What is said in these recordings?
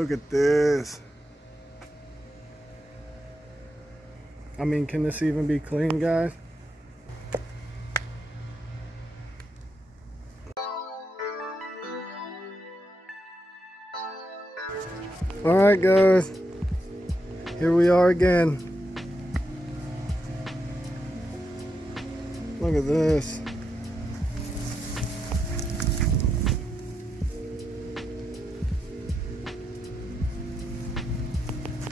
Look at this. I mean, can this even be clean, guys? All right, guys. Here we are again. Look at this.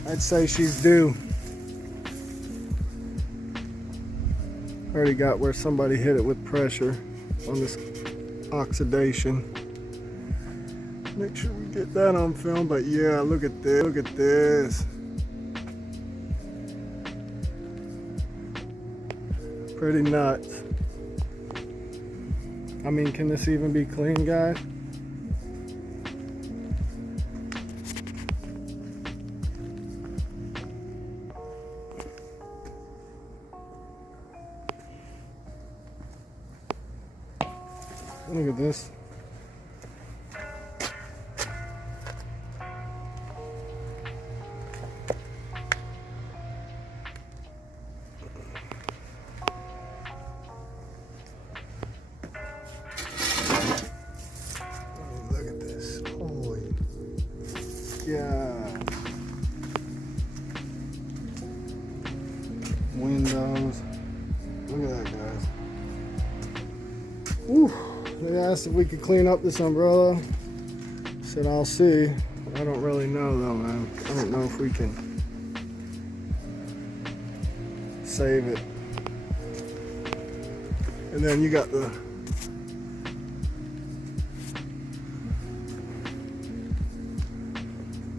I'd say she's due. Already got where somebody hit it with pressure on this oxidation. Make sure we get that on film, but yeah, look at this. Look at this. Pretty nuts. I mean, can this even be clean, guys? Look at this. Look at this. Holy God. Windows. Look at that, guys. Woo. They asked if we could clean up this umbrella. I said, I'll see. I don't really know though, man. I don't know if we can save it. And then you got the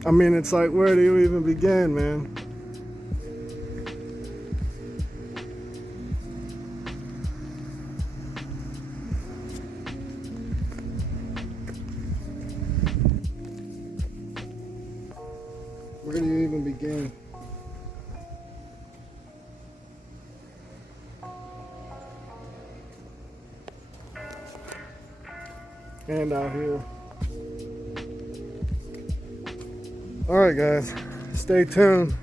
I mean, it's like, where do you even begin, man? Where do you even begin? And out here. All right, guys, stay tuned.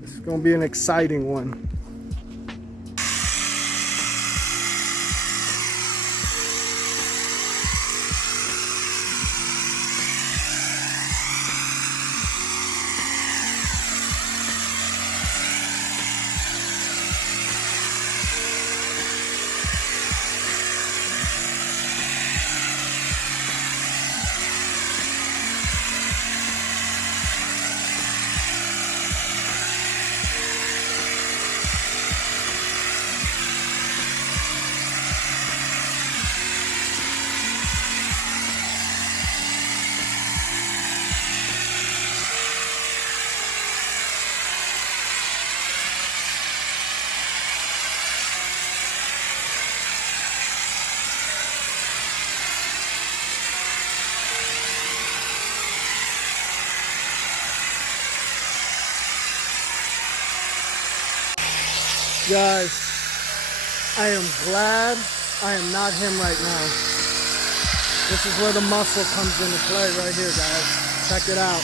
This is gonna be an exciting one. Guys, I am glad I am not him right now. This is where the muscle comes into play right here, guys. Check it out.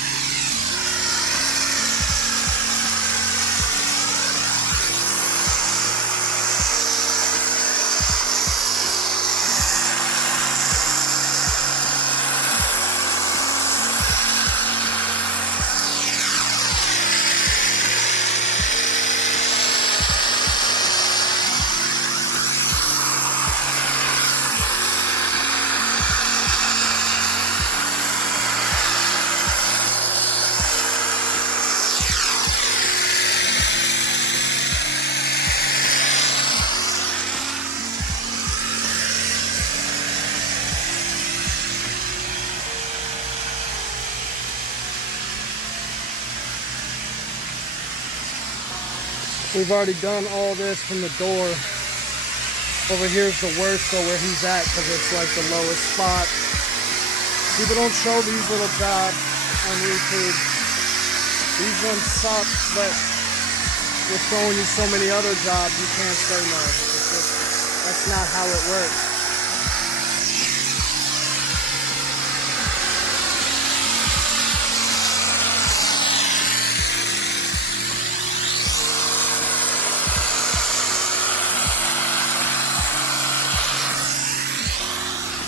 We've already done all this from the door. Over here's the worst though, where he's at, because it's like the lowest spot. People don't show these little jobs on YouTube. These ones suck, but we're showing you so many other jobs, you can't say no. It's just, that's not how it works.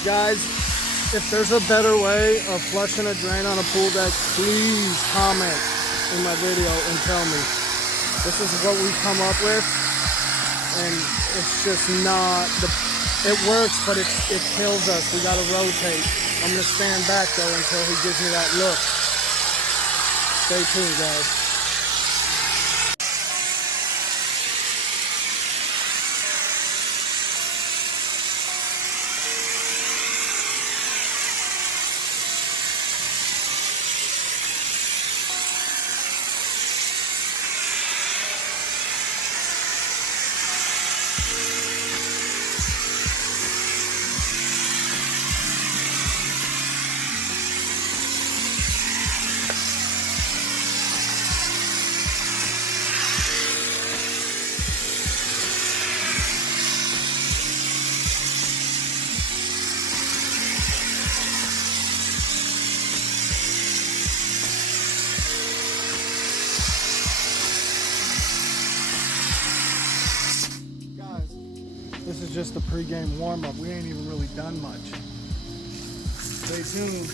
Guys, if there's a better way of flushing a drain on a pool deck, please comment in my video and tell me. This is what we come up with, and it's just not it works, but it kills us. We gotta rotate. I'm gonna stand back though until he gives me that look. Stay tuned, guys. This is just a pre-game warm-up. We ain't even really done much. Stay tuned.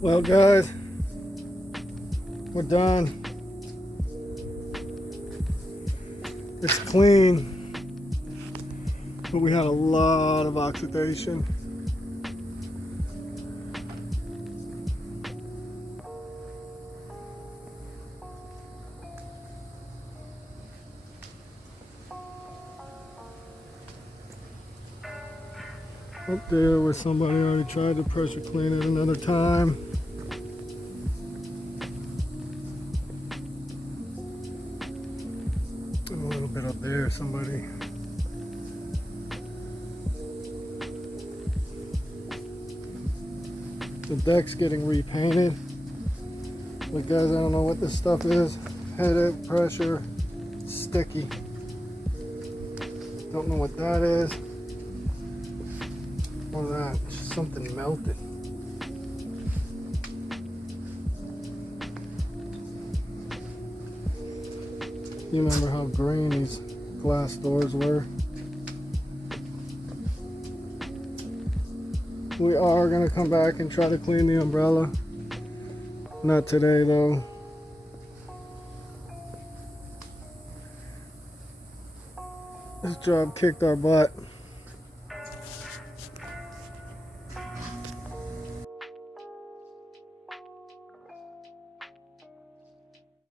Well, guys, we're done. It's clean, but we had a lot of oxidation. Up there where somebody already tried to pressure clean it another time. And a little bit up there, somebody. The deck's getting repainted. But guys, I don't know what this stuff is. Headache, pressure, sticky. Don't know what that is. What is that? Just something melted. You remember how green these glass doors were? We are going to come back and try to clean the umbrella. Not today though. This job kicked our butt.